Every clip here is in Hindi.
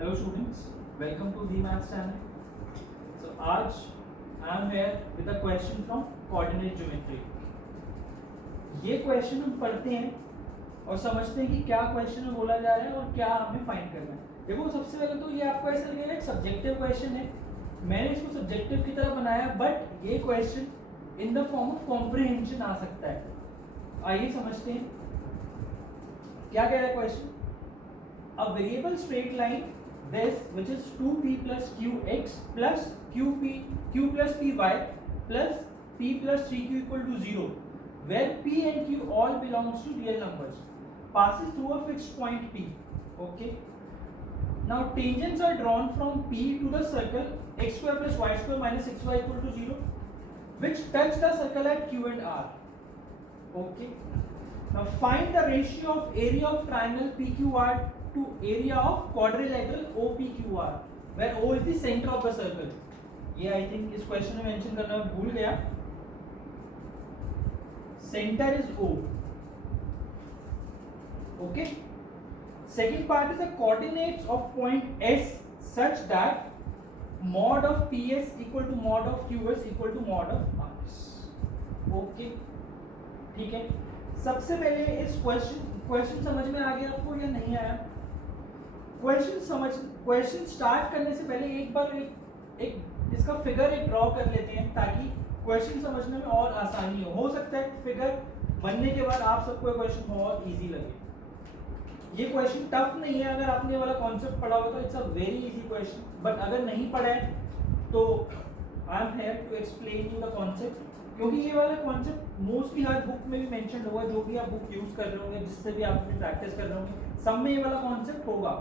Hello students, welcome to the Maths channel. So आज I am here with a question from coordinate geometry. ये क्वेश्चन हम पढ़ते हैं और समझते हैं कि क्या क्वेश्चन में बोला जा रहा है और क्या हमें फाइंड करना है। देखो सबसे पहले तो ये आपको ऐसा लगेगा एक सब्जेक्टिव क्वेश्चन है, मैंने इसको सब्जेक्टिव की तरह बनाया, बट ये question in the form of comprehension आ सकता है। आइए समझते हैं क्या कह रहा है question. A variable straight line this which is 2p plus qx plus q plus py plus p plus 3q equal to 0 where p and q all belongs to real numbers passes through a fixed point p. Okay, now tangents are drawn from p to the circle x square plus y square minus 6y equal to 0 which touch the circle at q and r. Okay, now find the ratio of area of triangle pqr to area of quadrilateral OPQR where O is the center of the circle. ये I think इस क्वेश्चन में मेंशन करना भूल गया. Center is O. Okay. Second part is the coordinates of point S such that mod of PS equal to mod of QS equal to mod of RS. Okay. ठीक है. सबसे पहले इस क्वेश्चन समझ में आ गया आपको या नहीं आया? क्वेश्चन स्टार्ट करने से पहले एक बार एक इसका फिगर एक ड्रॉ कर लेते हैं ताकि क्वेश्चन समझने में और आसानी हो सकता है फिगर बनने के बाद आप सबको क्वेश्चन बहुत इजी लगे। ये क्वेश्चन टफ नहीं है, अगर आपने वाला कॉन्सेप्ट पढ़ा होगा तो it's a very easy question, but अगर नहीं पढ़ा है तो I am here to explain you the concept, क्योंकि ये वाला कॉन्सेप्ट मोस्टली हर बुक में भी मेंशन होगा, जो भी आप बुक यूज कर रहे होंगे, जिससे भी आप अपनी प्रैक्टिस कर रहे होंगे, सब में ये वाला कॉन्सेप्ट होगा।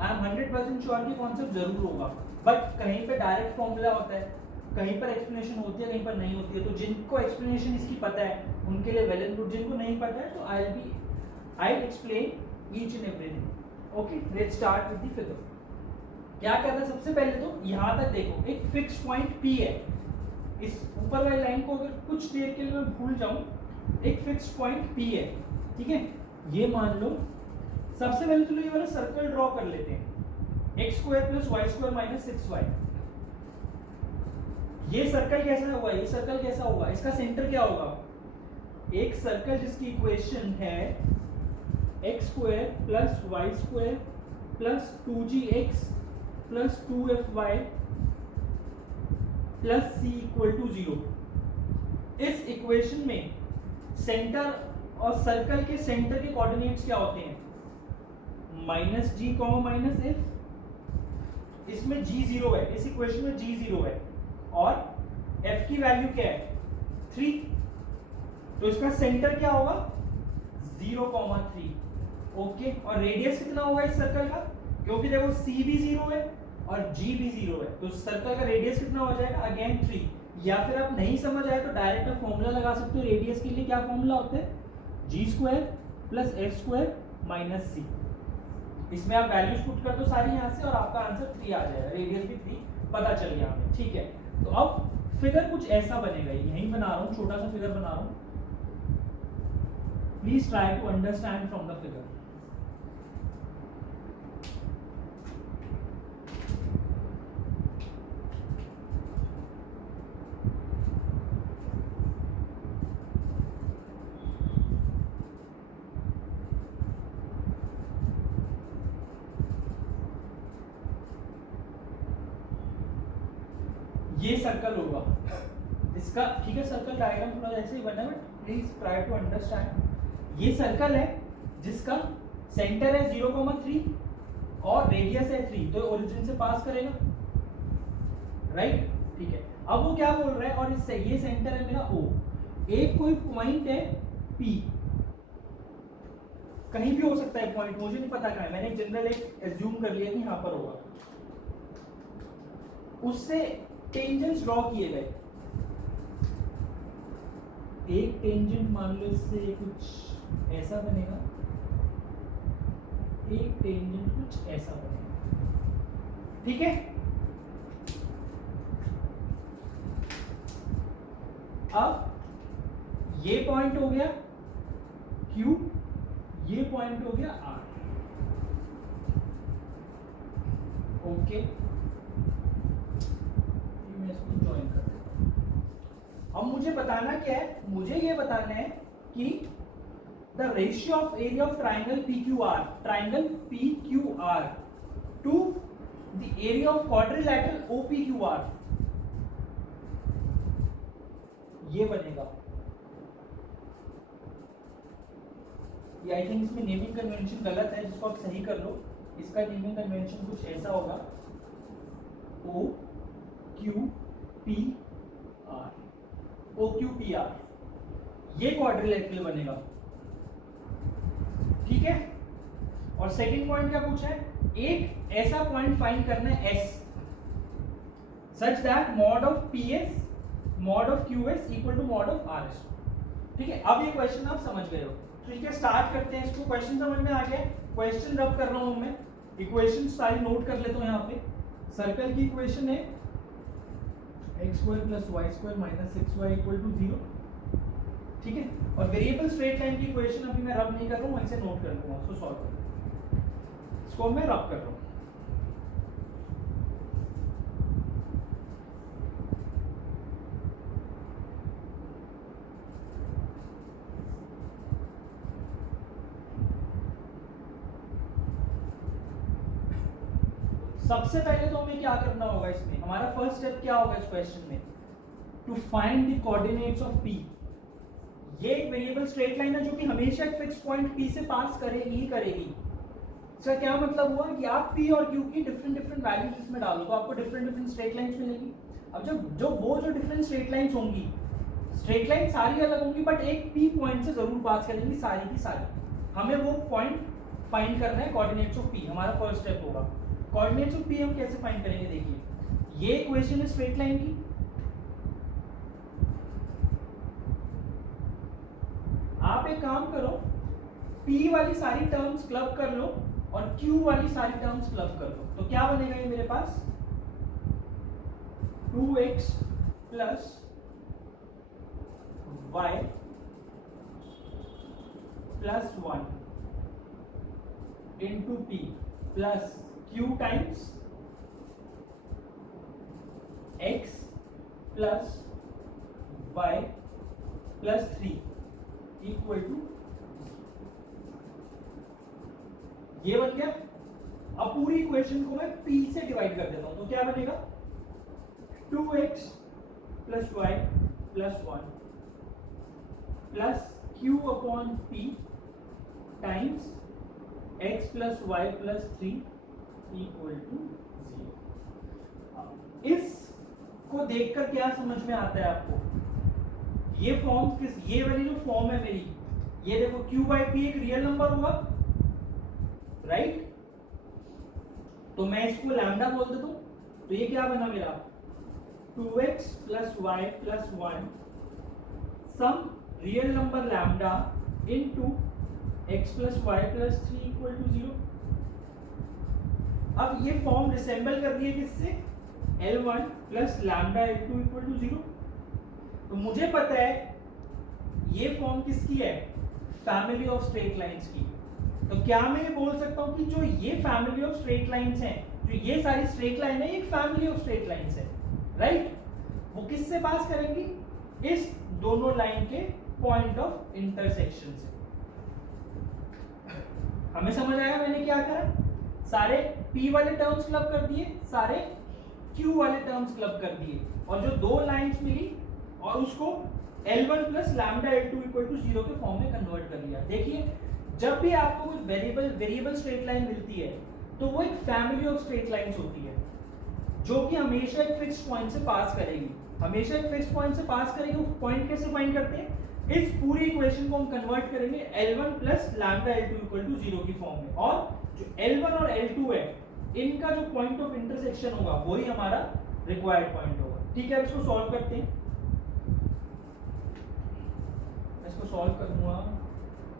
आई एम 100% श्योर कि कॉन्सेप्ट जरूर होगा, बट कहीं पे डायरेक्ट फॉर्मूला होता है, कहीं पर एक्सप्लेनेशन होती है, कहीं पर नहीं होती है। तो जिनको एक्सप्लेनेशन इसकी पता है उनके लिए वेल एंड गुड, जिनको नहीं पता है तो I explain each and everything. Okay, let's start with the figure. क्या करना है सबसे पहले तो यहाँ तक देखो, एक फिक्स पॉइंट P है। इस ऊपर वाली लाइन को अगर कुछ देर के लिए मैं भूल जाऊं, एक फिक्स पॉइंट P है, ठीक है। ये मान लो सबसे पहले तो ये वाला सर्कल ड्रॉ कर लेते हैं, x square plus y square minus 6y। ये सर्कल कैसा होगा, ये सर्कल कैसा होगा, इसका सेंटर क्या होगा? एक सर्कल जिसकी इक्वेशन है x square plus y square plus 2gx plus 2fy plus c equal to 0। इस इक्वेशन में सेंटर और सर्कल के सेंटर के कोऑर्डिनेट्स क्या होते हैं? माइनस जी कॉमा माइनस एफ। इसमें जी 0 है, इस इक्वेशन में जी 0 है और एफ की वैल्यू क्या है? 3। तो इसका सेंटर क्या होगा? 0,3। ओके, और रेडियस कितना होगा इस सर्कल का? क्योंकि देखो सी भी 0 है और जी भी 0 है, तो सर्कल का रेडियस कितना हो जाएगा? अगेन 3। या फिर आप नहीं समझ आए तो डायरेक्ट आप फॉर्मूला लगा सकते हो। रेडियस के लिए क्या फॉर्मूला होता है? G square plus F square minus C. इसमें आप वैल्यूज पुट कर दो सारी यहाँ से और आपका आंसर 3 आ जाएगा, रेडियस भी 3 पता चल गया हमें, ठीक है। तो अब फिगर कुछ ऐसा बनेगा, यहीं बना रहा हूँ, छोटा सा फिगर बना रहा हूँ, please try to understand from the figure. ये सर्कल होगा इसका, ठीक है। सर्कल डायग्राम थोड़ा ऐसे ही बना है, but please try to understand. ये सर्कल है जिसका सेंटर है 0,3 और रेडियस है 3, तो ओरिजिन से पास करेगा, राइट, ठीक है। अब वो क्या बोल रहा है, और इससे ये सेंटर है मेरा O, एक कोई पॉइंट है P, कहीं भी हो सकता है पॉइंट, मुझे नहीं पता कहाँ है, मैंने जनरल एक एज्यूम कर लिया कि यहाँ पर होगा। उससे टेंजेंट्स ड्रॉ किए गए, एक टेंजेंट मान लो इससे कुछ ऐसा बनेगा, एक टेंजेंट कुछ ऐसा बनेगा, ठीक है। अब ये पॉइंट हो गया Q, ये पॉइंट हो गया R। ओके, मैं इसको ज्वाइन कर देता हूं। अब मुझे बताना क्या है, मुझे ये बताना है कि the ratio of area of triangle P Q R to the area of quadrilateral O P Q R, ये बनेगा। ये आई थिंक इसमें नेमिंग कन्वेंशन गलत है, जिसको आप सही कर लो। इसका नेमिंग कन्वेंशन कुछ ऐसा होगा, O Q P R, O Q P R, ये क्वाड्रिलैटरल बनेगा, ठीक है। और सेकंड पॉइंट क्या पूछा है, एक ऐसा पॉइंट फाइंड करना है S such that mod of P S mod of Q S equal to mod of R S, ठीक है। अब ये क्वेश्चन आप समझ गए हो, ठीक है। स्टार्ट करते हैं इसको। क्वेश्चन समझ में आ गया, क्वेश्चन रब कर रहा हूं मैं, इक्वेशन सारी नोट कर लेता हूं यहाँ पे। सर्कल की इक्वेशन है x square plus y square minus 6y equal to 0, ठीक है। और वेरिएबल स्ट्रेट लाइन की इक्वेशन अभी मैं रब नहीं कर रहा हूँ, वहीं से नोट कर लूंगा, उसको सॉल्व कर लूंगा, इसको मैं रब कर रहा हूँ। सबसे पहले तो हमें क्या करना होगा, इसमें हमारा फर्स्ट स्टेप क्या होगा इस क्वेश्चन में, to find the coordinates of P। ये एक वेरिएबल स्ट्रेट लाइन है जो कि हमेशा एक फिक्स पॉइंट P से पास करेगी ही करेगी। इसका क्या मतलब हुआ कि आप P और Q की डिफरेंट वैल्यूज इसमें डालो तो आपको डिफरेंट स्ट्रेट लाइंस मिलेगी। अब जो डिफरेंट स्ट्रेट लाइंस होंगी, स्ट्रेट लाइन सारी अलग होंगी बट एक P पॉइंट से जरूर पास करेंगी सारी की सारी। हमें वो पॉइंट फाइंड करना है, कोऑर्डिनेट्स ऑफ P हमारा फर्स्ट स्टेप होगा। कोऑर्डिनेट्स ऑफ P हम कैसे फाइंड करेंगे, देखिए ये इक्वेशन है स्ट्रेट लाइन की, आप एक काम करो, P वाली सारी टर्म्स क्लब कर लो और Q वाली सारी टर्म्स क्लब कर लो, तो क्या बनेगा ये मेरे पास 2x plus y plus 1 into P plus Q times x plus y plus 3 equal to, ये बन गया। अब पूरी इक्वेशन को मैं P से डिवाइड कर देता हूं, तो क्या बनेगा 2x plus y plus 1 plus Q upon P times x plus y plus 3 equal to 0। इसको देखकर क्या समझ में आता है आपको, ये फॉर्म ये वाली जो फॉर्म है मेरी, ये देखो Q बाई P एक रियल नंबर होगा, राइट। तो मैं इसको लैम्डा बोल देता हूं, तो ये क्या बना मेरा 2x plus y plus 1 some real number lambda into x plus y plus 3 equal to 0। अब ये फॉर्म रिसेंबल कर रही है किससे, L1 plus lambda L2 equal to 0। तो मुझे पता है ये फॉर्म किसकी है, फैमिली ऑफ स्ट्रेट लाइंस की। तो क्या मैं ये बोल सकता हूं कि जो ये फैमिली ऑफ स्ट्रेट लाइंस हैं, जो ये सारी स्ट्रेट लाइन है, एक फैमिली ऑफ स्ट्रेट लाइंस है, राइट। वो किससे पास करेंगी, इस दोनों लाइन के पॉइंट ऑफ इंटरसेक्शन से। हमें समझ आया मैंने क्या करा, सारे P वाले टर्म्स क्लब कर दिए, सारे Q वाले टर्म्स क्लब कर दिए, और जो दो लाइंस मिली और उसको L1 plus lambda L2 equal to 0 के फॉर्म में कन्वर्ट कर लिया। देखिए जब भी आपको कुछ वेरिएबल स्ट्रेट लाइन मिलती है तो वो एक फैमिली ऑफ स्ट्रेट लाइंस होती है जो कि हमेशा एक फिक्स्ड पॉइंट से पास करेगी, हमेशा एक फिक्स्ड पॉइंट से पास करेगी। वो पॉइंट कैसे फाइंड करते हैं, इस पूरी इक्वेशन को हम कन्वर्ट करेंगे L1 plus lambda L2 equal to 0 की फॉर्म में, और जो L1 और L2 है इनका जो पॉइंट ऑफ इंटरसेक्शन होगा वही हमारा रिक्वायर्ड पॉइंट होगा। ठीक है, अब इसको सॉल्व करते हैं। इसको सॉल्व करूंगा,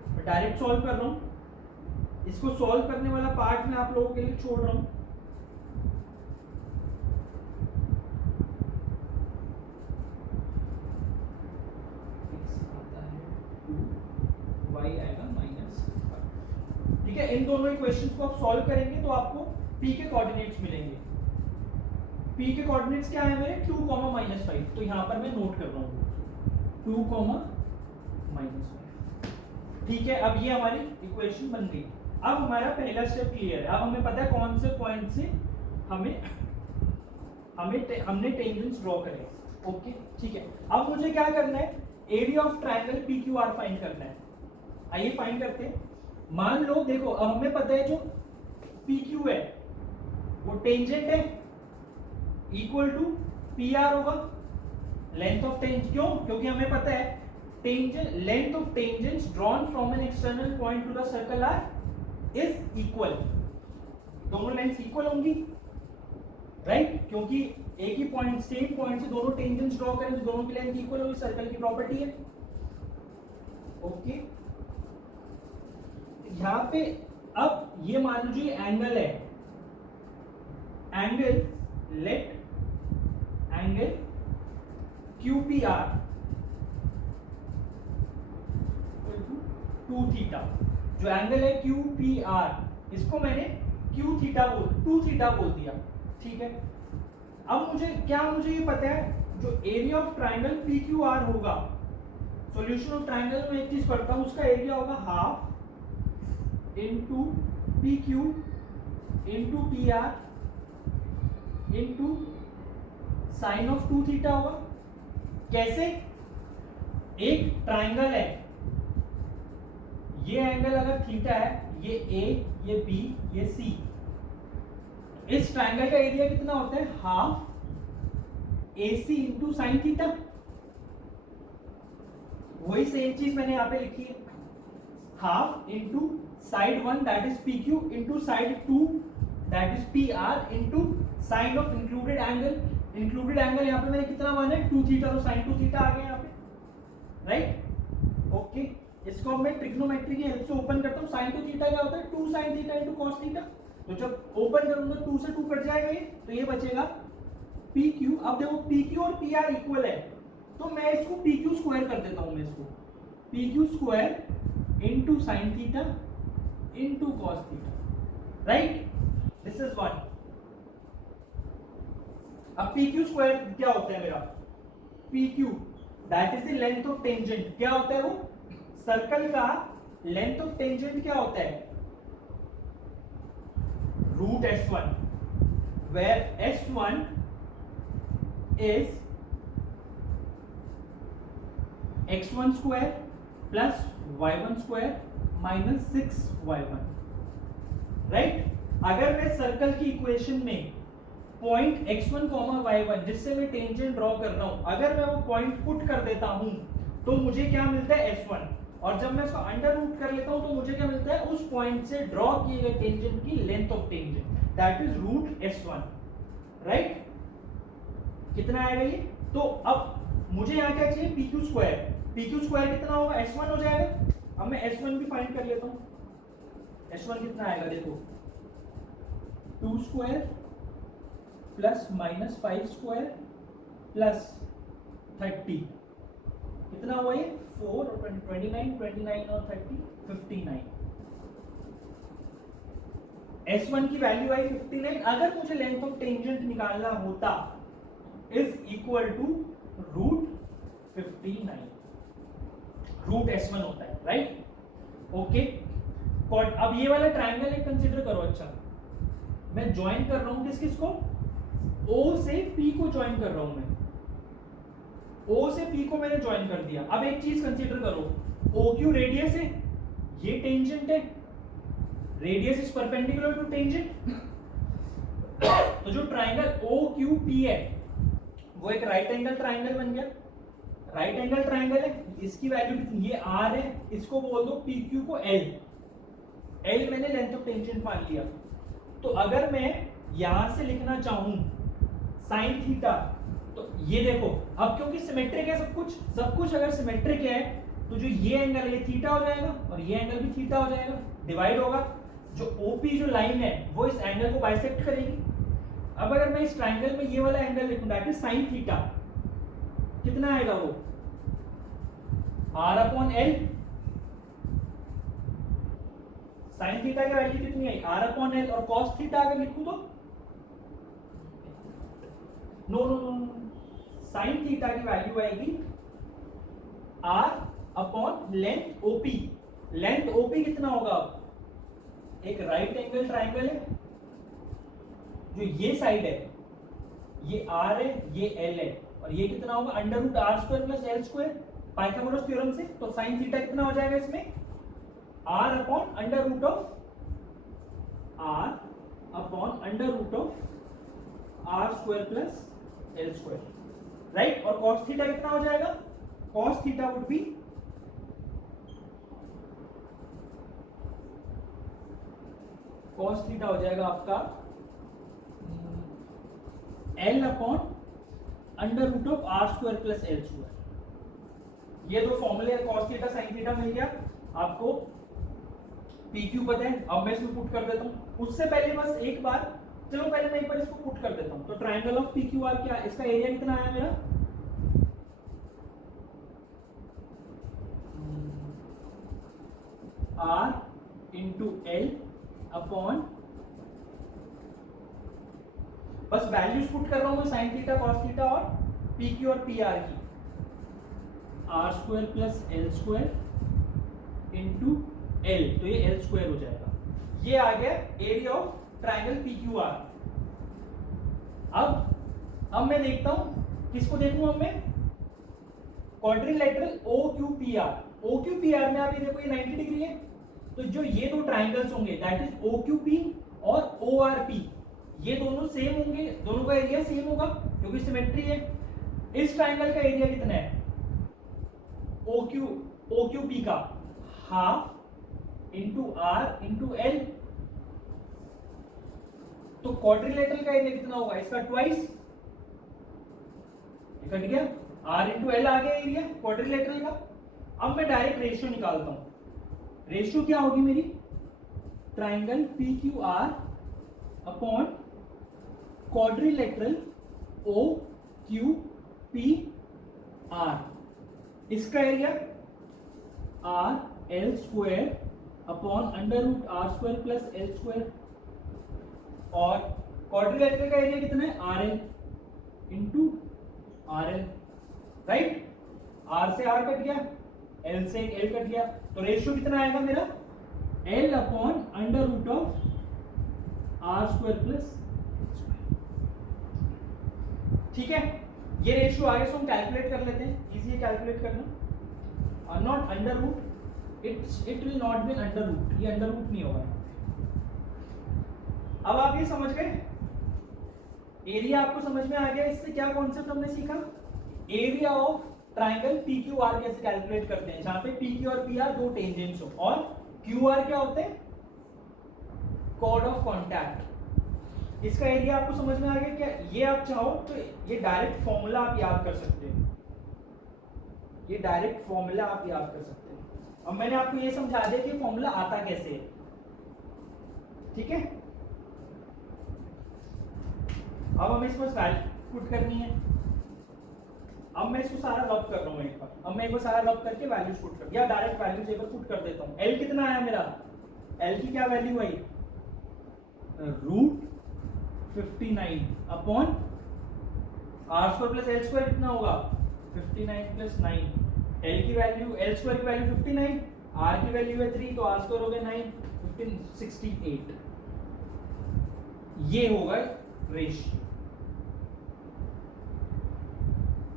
मैं डायरेक्ट सॉल्व कर रहा हूं, इसको सॉल्व करने वाला पार्ट मैं आप लोगों के लिए छोड़ रहा हूं। y आएगा -5। ठीक है, इन दोनों इक्वेशंस को आप सॉल्व करेंगे तो आपको P के कोऑर्डिनेट्स मिलेंगे। P के कोऑर्डिनेट्स क्या है मेरे 2, -5, तो यहाँ पर मैं नोट कर रहा हूँ 2, -5। ठीक है, अब ये हमारी इक्वेशन बन गई। अब हमारा पहला स्टेप क्लियर है। अब हमें पता है कौन से पॉइंट से हमने टेंजेंट्स ड्रॉ करे। ओके ठीक है, अब मुझे क्या करना है, area of triangle PQR find करना है। आइए फाइंड करते हैं। मान लो देखो, अब हमें पता है जो PQ है वो टेंजेंट है, इक्वल टू PR होगा लेंथ ऑफ टेंजेंट। क्यों? क्योंकि हमें पता है tangent length of tangents drawn from an external point to the circle are is equal. दोनों लेंथ्स इक्वल होंगी, राइट? क्योंकि एक ही पॉइंट, सेम पॉइंट से दोनों टेंजेंट्स ड्रॉ करें तो दोनों की लेंथ इक्वल होगी, सर्कल की प्रॉपर्टी है। ओके, यहां पे अब ये मान लीजिए एंगल है, angle let angle QPR 2 theta. जो एंगल है QPR, इसको मैंने Q थीटा 2 थीटा बोल दिया। ठीक है, अब मुझे ये पता है जो एरिया ऑफ ट्राइंगल PQR होगा, सॉल्यूशन ऑफ ट्राइंगल में एक चीज पढ़ता हूं, उसका एरिया होगा half into PQ into PR into sine of 2 theta होगा। कैसे? एक ट्राइंगल है, ये एंगल अगर थीटा है, ये A, ये B, ये C, इस ट्राइंगल का एरिया कितना होता है? Half AC into sine theta. वही सेम चीज मैंने यहां पे लिखी है, half into side 1 that is PQ into side 2 that is PR into sine of included angle. Included angle यहाँ पे मैंने कितना माना है? 2 थीटा, तो साइन 2 थीटा आ गया यहाँ पे, राइट? ओके, इसको मैं ट्रिग्नोमेट्री की हेल्प से ओपन करता हूँ। साइन 2 थीटा क्या होता है? 2 sine theta into cos theta. तो जब ओपन करूंगा 2 से 2 कट जाएगा ये, तो ये बचेगा PQ। अब देखो PQ और PR इक्वल है, तो मैं इसको PQ स्क्वायर कर देता हूं। मैं इसको PQ square into sine theta into cos theta, right? This is 1। अब PQ स्क्वायर क्या होता है मेरा? PQ that is the length of tangent. क्या होता है वो? सर्कल का लेंथ ऑफ टेंजेंट क्या होता है? Root S1, where S1 is x1 square plus y1 square minus 6y1, right? अगर मैं सर्कल की इक्वेशन में पॉइंट x1, y1 जिससे मैं टेंजेंट ड्रॉ कर रहा हूं, अगर मैं वो पॉइंट पुट कर देता हूं तो मुझे क्या मिलता है? S1। और जब मैं इसको अंडर रूट कर लेता हूं तो मुझे क्या मिलता है? उस पॉइंट से ड्रॉ किए गए टेंजेंट की length of tangent, that is root S1, right? कितना आएगा ये? तो अब मुझे यहाँ क्या चाहिए? PQ square. PQ स्क्वायर कितना होगा? S1 हो जाएगा। अब मैं S1 भी फाइंड कर लेता हूँ। S1 कितना आएगा? देखो 2 square plus minus 5 square plus 30, कितना हुआ ये? 4 और 29 और 30 59। S1 की वैल्यू आई 59। अगर मुझे लेंथ ऑफ टेंजेंट निकालना होता is equal to root 59, root S1 होता है, राइट? ओके, अब ये वाला ट्राइंगल एक कंसीडर करो। अच्छा, मैं ज्वाइन कर रहा हूं किसको? O से P को ज्वाइन कर रहा हूं मैं। O से P को मैंने ज्वाइन कर दिया। अब एक चीज कंसीडर करो, OQ रेडियस है, ये टेंजेंट है, radius is perpendicular to tangent. तो जो ट्राइंगल OQP है वो एक राइट एंगल ट्राइंगल बन गया। राइट एंगल ट्राइंगल है, इसकी वैल्यू कितनी? ये R है, इसको बोल दो PQ को L। L मैंने लेंथ ऑफ टेंजेंट मान लिया। तो अगर मैं यहां से लिखना चाहूं साइन थीटा, तो ये देखो, अब क्योंकि सिमेट्रिक है सब कुछ अगर सिमेट्रिक है तो जो ये एंगल है ये थीटा हो जाएगा और ये एंगल भी थीटा हो जाएगा, डिवाइड होगा। जो OP जो लाइन है वो इस एंगल को बाइसेक्ट करेगी। अब अगर मैं इस ट्राइंगल में ये वाला एंगल लिखूं दैट इज साइन थीटा, कितना आएगा वो? R/L। साइन थीटा की वैल्यू कितनी आई? R/L। और कॉस थीटा अगर लिखूं तो no no no no, sine theta की वैल्यू आएगी R upon length O. Length O कितना होगा? एक राइट एंगल ट्राइंगल है, जो ये साइड है ये आर है, ये एल है, और ये कितना होगा? Under root R square plus L square Pythagoras theorem से। तो साइन थीटा कितना हो जाएगा इसमें? R upon under root of R square plus L square, right. और कॉस थीटा कितना हो जाएगा? कॉस थीटा वुड बी हो जाएगा आपका L upon under root of R square plus L square. ये दो फॉर्मूले है, कॉस थीटा साइन थीटा मिल गया आपको, पी क्यू पता है। अब मैं इसमें पुट कर देता हूं। उससे पहले बस एक बार, चलो पहले मैं एक बार इसको पुट कर देता हूं। तो triangle of P Q R क्या, इसका एरिया कितना आया मेरा? आर इंटू एल अपॉन, बस वैल्यूज पुट कर रहा हूं मैं, साइन थीटा कॉस थीटा और पी क्यू और पी आर की। R square plus L square into L, तो ये एल स्क्वायर हो जाएगा। ये आ गया area of triangle P Q R. अब मैं देखता हूं, किसको देखूं? अब मैं quadrilateral O Q P R. O Q P R में आप ये देखो, ये 90 डिग्री है, तो जो ये दो ट्राइंगल्स होंगे that is O Q P और ओ आर पी, ये दोनों सेम होंगे, दोनों का एरिया सेम होगा क्योंकि सिमेट्री है। इस ट्राइंगल का एरिया कितना है? ओ क्यू पी का half into R into L. तो क्वाड्रिलेटरल का एरिया कितना होगा? इसका ट्वाइस, कट गया, आर इंटू एल आ गया एरिया क्वाड्रिलेटरल का। अब मैं डायरेक्ट रेशियो निकालता हूं। रेशियो क्या होगी मेरी? Triangle P Q R upon quadrilateral O Q P R. इसका area R L square upon under root R square plus L square, और क्वाड्रिलेटरल का एरिया कितना है? R L into R L, right. R से आर कट गया, एल से एल कट गया, तो रेशियो कितना आएगा मेरा? L upon under root of R square plus, ठीक है। ये रेशियो आगे से हम कैलकुलेट कर लेते हैं, इजी है कैलकुलेट करना। Not under root, it will not be under root, ये अंडर रूट नहीं होगा। अब आप ये समझ गए, एरिया आपको समझ में आ गया। इससे क्या कॉन्सेप्ट हमने सीखा? Area of triangle P Q R कैसे कैलकुलेट करते हैं, जहां पे पी क्यू और पी आर दो टेंजेंट्स हो, और क्यू आर क्या होते हैं? Chord of contact. इसका एरिया आपको समझ में आ गया क्या? ये आप चाहो तो ये डायरेक्ट फॉर्मूला आप याद कर सकते हैं, ये डायरेक्ट फॉर्मूला आप याद कर सकते हैं। अब मैंने आपको ये समझा दिया कि फॉर्मूला आता कैसे है, ठीक है। अब हमें इसमें वैल्यू पुट करनी है। अब मैं इसको सारा रब कर रहा हूं एक बार। अब मैं एक बार सारा रब करके वैल्यूज पुट कर, या डायरेक्ट वैल्यूज एक बार पुट कर देता हूं। एल कितना आया मेरा? एल की क्या वैल्यू आई? Root 59 upon R square plus L square कितना होगा? 59 प्लस 9। एल की वैल्यू, एल स्क्वायर की वैल्यू 59, आर की वैल्यू है 3, तो आर स्क्वायर हो गया 9, 15 68। ये होगा रेशियो,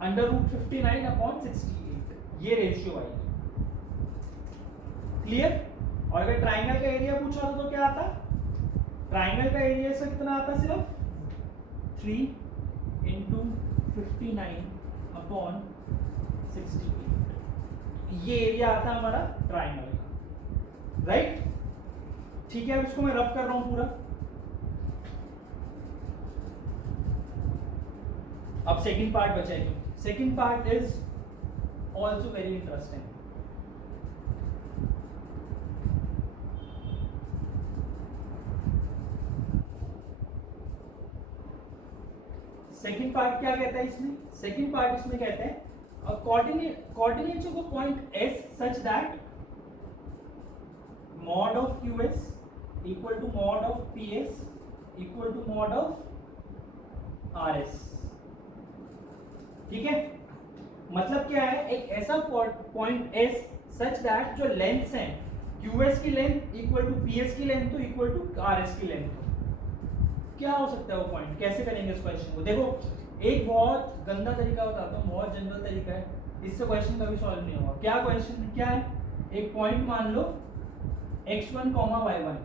अंडर रूट 59 अपॉन 68, ये रेशियो आएगी। क्लियर? और अगर ट्राइंगल का एरिया पूछा तो क्या आता? ट्राइंगल का एरिया से कितना आता? सिर्फ 3 इंटू 59 अपॉन 68, ये एरिया आता हमारा ट्राइंगल का, राइट। ठीक है, अब इसको मैं रब कर रहा हूं पूरा। अब सेकंड पार्ट बचेगी। Second part is also very interesting. Second part क्या कहता है इसमें? सेकंड पार्ट इसमें कहता है coordinates of a point S such that mod of qs equal to mod of ps equal to mod of rs। ठीक है, मतलब क्या है, एक ऐसा पॉइंट एस सच दैट जो लेंथ्स हैं QS की लेंथ इक्वल टू PS की लेंथ तो इक्वल टू RS की लेंथ। क्या हो सकता है वो पॉइंट, कैसे करेंगे इस क्वेश्चन को? देखो एक बहुत गंदा तरीका बताता हूँ, बहुत जनरल तरीका है, इससे क्वेश्चन कभी सॉल्व नहीं होगा। क्या क्वेश्चन क्या है, एक पॉइंट मान लो x1, y1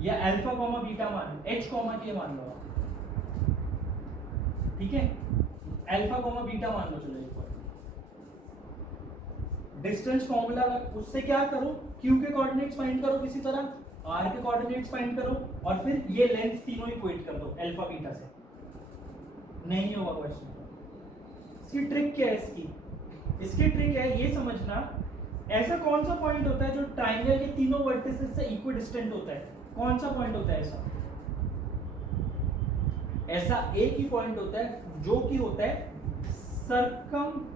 या अल्फा कॉमा बीटा मान h कॉमा के मान लो, ठीक है, अल्फा कॉमा बीटा मान लो। चलो एक बार डिस्टेंस फॉर्मूला उससे क्या करो, q के कोऑर्डिनेट्स फाइंड करो किसी तरह, r के कोऑर्डिनेट्स फाइंड करो और फिर ये लेंथ तीनों इक्वेट कर दो अल्फा बीटा से। नहीं होगा क्वेश्चन। इसकी ट्रिक क्या है, इसकी ट्रिक है ये समझना, ऐसा कौन सा पॉइंट होता है जो ट्राइंगल के तीनों वर्टिसेस से इक्विडिस्टेंट होता है? कौन सा पॉइंट होता है ऐसा? ऐसा एक ही पॉइंट होता है जो कि होता है circum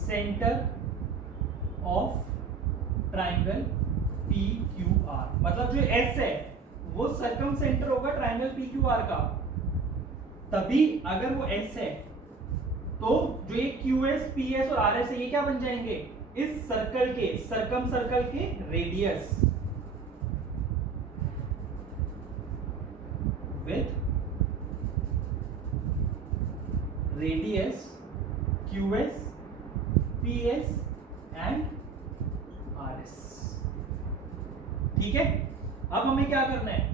centre of triangle PQR। मतलब जो S है वो सर्कम सेंटर होगा ट्राइंगल PQR का। तभी अगर वो S है तो जो ये QS, PS और RS है ये क्या बन जाएंगे, इस सर्कल के, सर्कम सर्कल के radius with radius QS, PS and RS। ठीक है, अब हमें क्या करना है,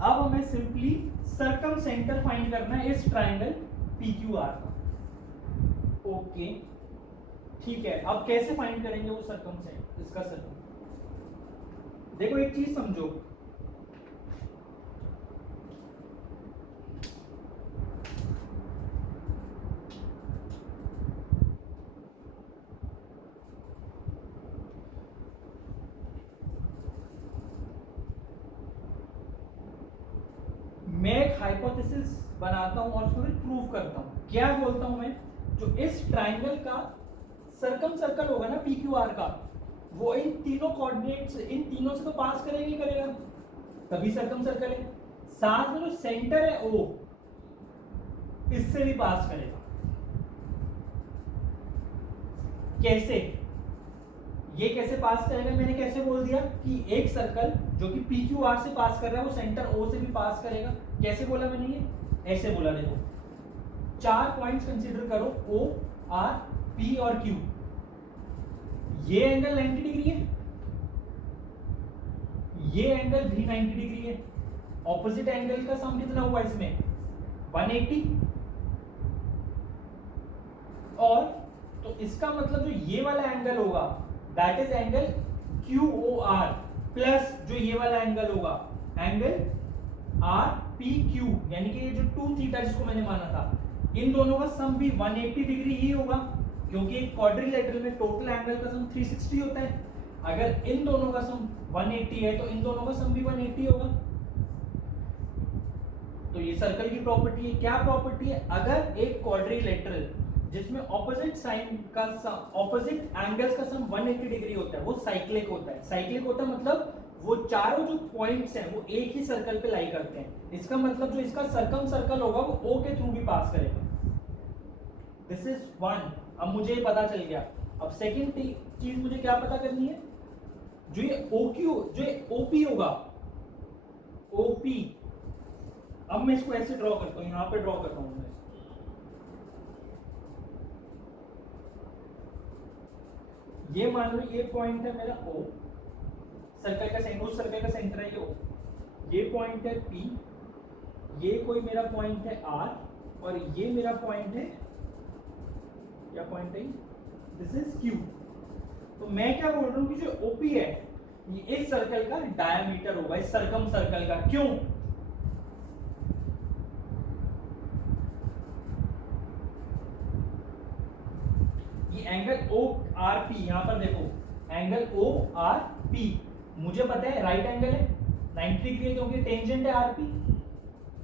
अब हमें सिंपली सर्कम सेंटर फाइंड करना है इस ट्राइंगल PQR का। ओके ठीक है, अब कैसे फाइंड करेंगे वो सर्कम सेंटर, इसका सर्कम? देखो एक चीज समझो, मैं एक हाइपोथेसिस बनाता हूं और उसको फिर प्रूव करता हूं। क्या बोलता हूं मैं, जो इस ट्राइंगल का सर्कम सर्कल होगा ना PQR का, वो इन तीनों कोऑर्डिनेट्स, इन तीनों से तो पास करेगा ही करेगा, तभी सर्कम सर्कल है। साथ में जो सेंटर है O, इससे भी पास करेगा। कैसे, ये कैसे पास करेगा, मैंने कैसे बोल दिया कि एक सर्कल जो कि PQR से पास कर रहा है वो सेंटर O से भी पास करेगा। कैसे बोला मैंने, ये ऐसे बोला। देखो चार पॉइंट्स कंसीडर करो, O, R, P और Q। ये एंगल 90 डिग्री है, ये एंगल भी 90 डिग्री है। ऑपोजिट एंगल का सम कितना हुआ इसमें, 180। और तो इसका मतलब जो ये वाला एंगल होगा that is angle QOR plus जो ये वाला एंगल होगा एंगल RPQ, यानी कि ये जो 2 थीटा जिसको मैंने माना था, इन दोनों का सम भी 180 डिग्री ही होगा, क्योंकि एक क्वाड्रिलेटरल में टोटल एंगल का सम 360 होता है। अगर इन दोनों का सम 180 है तो इन दोनों का सम भी 180 होगा। तो ये सर्कल की प्रॉपर्टी है। क्या प्रॉपर्टी है, अगर एक क्वाड्रिलेटरल जिसमें ऑपोजिट साइन का ऑपोजिट एंगल्स का सम 180 डिग्री होता है वो साइक्लिक होता है। साइक्लिक होता है मतलब वो चारों जो पॉइंट्स हैं वो एक ही सर्कल पे लाई करते हैं। इसका मतलब जो इसका सर्कम सर्कल होगा वो O के थ्रू भी पास करेगा। This is one. अब मुझे पता चल गया। अब सेकंड चीज मुझे क्या पता करनी है, जो ये OQ, जो ये OP होगा, OP, अब मैं इसको ऐसे ड्रॉ करता हूं, यहां पे ड्रॉ करता हूं मैं। ये मान लो ये पॉइंट है मेरा O, सर्कल का सेंटर, उस सर्कल का सेंटर है ये O, ये पॉइंट है P, ये कोई मेरा पॉइंट है R और ये मेरा पॉइंट है, क्या पॉइंट है, दिस इज Q। तो मैं क्या बोल रहा हूं कि जो OP है ये इस सर्कल का डायमीटर होगा, इस सर्कम सर्कल का। क्यों, ये एंगल ORP, यहां पर देखो एंगल ORP मुझे पता है राइट एंगल है, 90 डिग्री है क्योंकि टेंजेंट है RP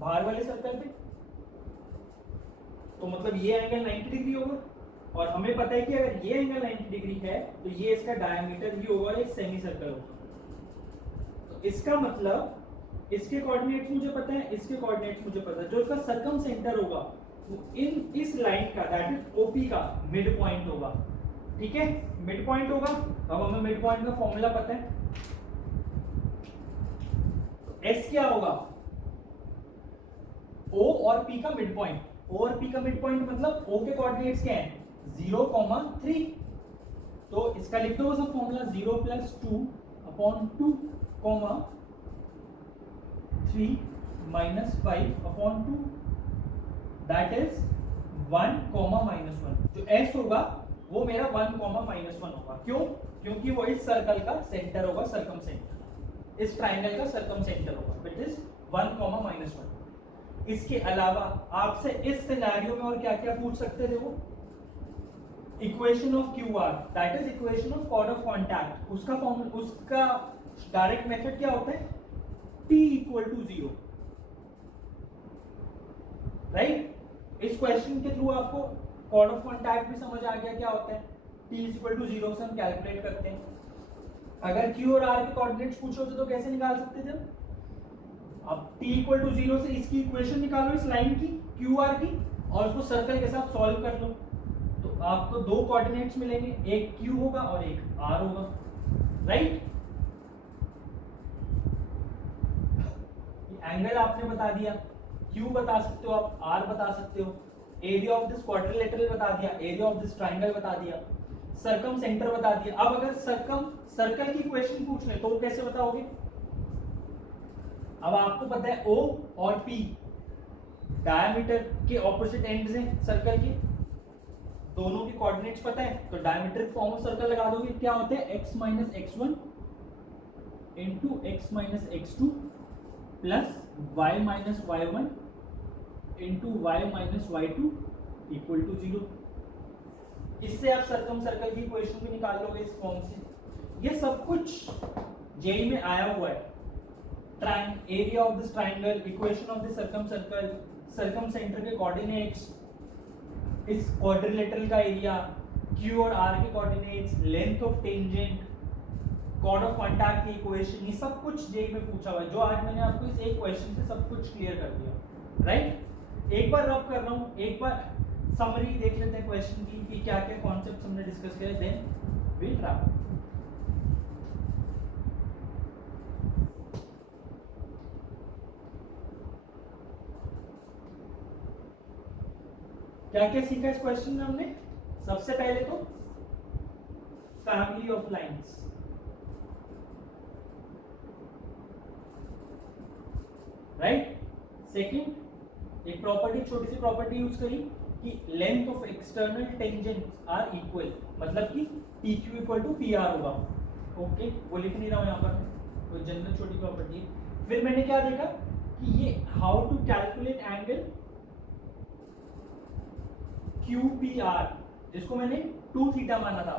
बाहर वाले सर्कल पे, तो मतलब ये एंगल 90 डिग्री होगा। और हमें पता है कि अगर ये एंगल 90 डिग्री है तो ये इसका डायमीटर भी होगा, एक सेमी सर्कल होगा। तो इसका मतलब इसके कोऑर्डिनेट्स मुझे पता है, इसके कोऑर्डिनेट्स मुझे पता है, जो इसका सर्कम सेंटर होगा तो इन इस लाइन का दैट इज ओपी का मिड पॉइंट होगा, ठीक है, मिड पॉइंट होगा। अब हमें मिड पॉइंट का फॉर्मूला पता है, एस क्या होगा, ओ और पी का मिड पॉइंट, ओ और पी का मिड पॉइंट मतलब ओ के कोऑर्डिनेट्स क्या हैं 0,3, तो इसका लिख दो सब formula 0 + 2 upon 2, 3 - 5 upon 2 that is 1, -1। जो एस होगा वो मेरा 1, -1 होगा। क्यों? क्योंकि वो इस सर्कल का सेंटर होगा, सर्कम सेंटर, इस ट्राइंगल का सर्कम सेंटर होगा, विच इज 1, -1। इसके अलावा आपसे इस सिनेरियो में और क्या क्या पूछ सकते थे वो, equation of Q R that is equation of chord of contact, उसका फॉर्मूला, उसका डायरेक्ट मेथड क्या होता है, T = 0, राइट। इस क्वेश्चन के थ्रू आपको कॉर्ड ऑफ कॉन्टैक्ट भी समझ आ गया क्या होता है, T = 0 से हम कैलकुलेट करते हैं। अगर Q और R के कोऑर्डिनेट्स पूछो तो कैसे निकाल सकते थे, अब T = 0 से इसकी इक्वेशन निकालो, इस लाइन की QR की, और उसको सर्कल के साथ सॉल्व कर लो, तो आपको दो कोऑर्डिनेट्स मिलेंगे, एक Q होगा और एक R होगा, राइट। एंगल आपने बता दिया, Q बता सकते हो आप, R बता सकते हो, एरिया ऑफ दिस क्वाड्रिलेटरल बता दिया, एरिया ऑफ दिस ट्राइंगल बता दिया, सर्कम सेंटर बता दिया। अब अगर सर्कल की इक्वेशन पूछ ले तो कैसे बताओगे, अब आपको पता है O और P डायमीटर के ऑपोजिट एंड्स हैं सर्कल के, दोनों के कोऑर्डिनेट्स पता है, तो डायमीटर फॉर्म ऑफ सर्कल लगा दोगे, क्या होते हैं x - x1 * x - x2 plus y - y1 * y - y2 = 0। इससे आप सर्कम सर्कल की इक्वेशन भी निकाल लोगे इस फॉर्म से। ये सब कुछ जेई में आया हुआ है, area of this triangle, equation of this circumcircle, circumcentre के कोऑर्डिनेट्स, इस क्वाड्रिलेटरल का एरिया, Q और R के coordinates, length of tangent, chord of contact की इक्वेशन, ये सब कुछ जेई में पूछा हुआ है, जो आज मैंने आपको इस एक क्वेश्चन से सब कुछ क्लियर कर दिया, राइट। एक बार रब कर रहा हूँ, एक बार समरी देख लेते हैं क्वेश्चन की कि क्या क्या कॉन्सेप्ट्स हमने डिस्कस किए, देन विल रैप। क्या क्या सीखा इस क्वेश्चन में हमने, सबसे पहले तो family of lines, right. Second एक प्रॉपर्टी, छोटी सी प्रॉपर्टी यूज करी कि length of external tangents are equal, मतलब कि PQ = PR होगा, ओके, वो लिख नहीं रहा हूं यहाँ पर, वो जनरल छोटी प्रॉपर्टी है। फिर मैंने क्या देखा कि ये how to calculate angle QPR, जिसको मैंने 2 थीटा माना था।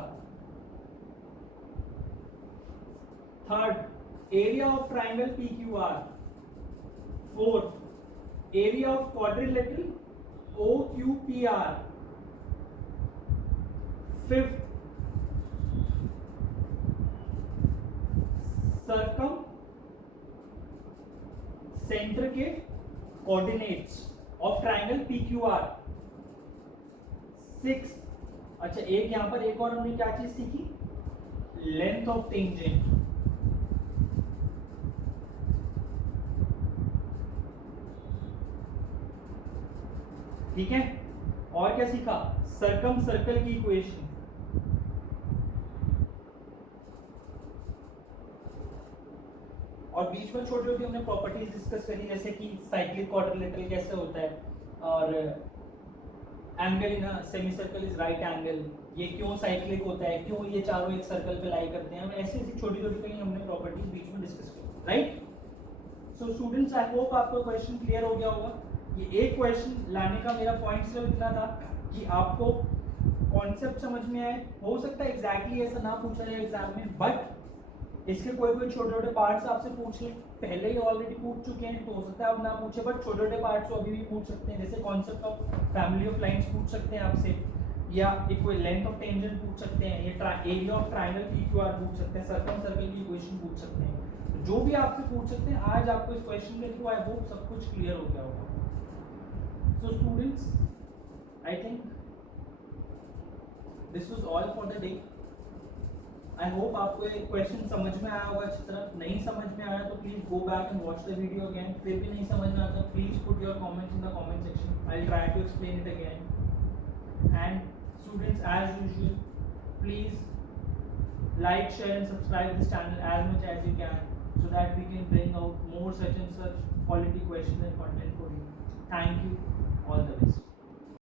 Third area of triangle PQR। Fourth area of quadrilateral OQPR। Fifth circumcentre के coordinates of triangle PQR। Six, अच्छा एक यहां पर एक और हमने क्या चीज सीखी, लेंथ ऑफ टेंजेंट, ठीक है। और क्या सीखा, सर्कम सर्कल की इक्वेशन, और बीच में छोटी छोटी हमने प्रॉपर्टीज डिस्कस करी, जैसे कि साइक्लिक क्वाड्रिलेटरल कैसे होता है, और angle in semi circle is right angle, ये क्यों साइक्लिक होता है, क्यों ये चारों एक सर्कल पे लाई करते हैं, ऐसी ऐसी छोटी छोटी कहीं हमने प्रॉपर्टीज बीच में डिस्कस की, right. So students, I hope आपको क्वेश्चन क्लियर हो गया होगा। ये एक क्वेश्चन लाने का मेरा पॉइंट सिर्फ इतना था कि आपको कॉन्सेप्ट समझ में आए। हो सकता है एग्जैक्टली ऐसा ना पूछा जाए एग्जाम में, बट इसके कोई कोई छोटे छोटे पार्ट्स आपसे पूछ ले, पहले ही ऑलरेडी पूछ चुके हैं तो हो सकता है अब ना पूछे, बट छोटे छोटे पार्ट्स तो अभी भी पूछ सकते हैं, जैसे concept of family of lines पूछ सकते हैं आपसे, या एक कोई लेंथ ऑफ टेंजेंट पूछ सकते हैं, ये एरिया ऑफ ट्रायंगल PQR पूछ सकते हैं, सर्कम सर्कल की इक्वेशन पूछ सकते हैं, जो भी आपसे पूछ सकते हैं। आज आपको इस क्वेश्चन के थ्रू आई होप सब कुछ क्लियर हो गया होगा। So students, I think this was all for the day. I hope आपको ये क्वेश्चन समझ में आया होगा अच्छी तरह. नहीं समझ में आया तो please go back and watch the video again. फिर भी नहीं समझ में आता, please put your comments in the comment section. I will try to explain it again. And students, as usual, please like, share and subscribe this channel as much as you can, so that we can bring out more such and such quality questions and content for you. Thank you. All the best.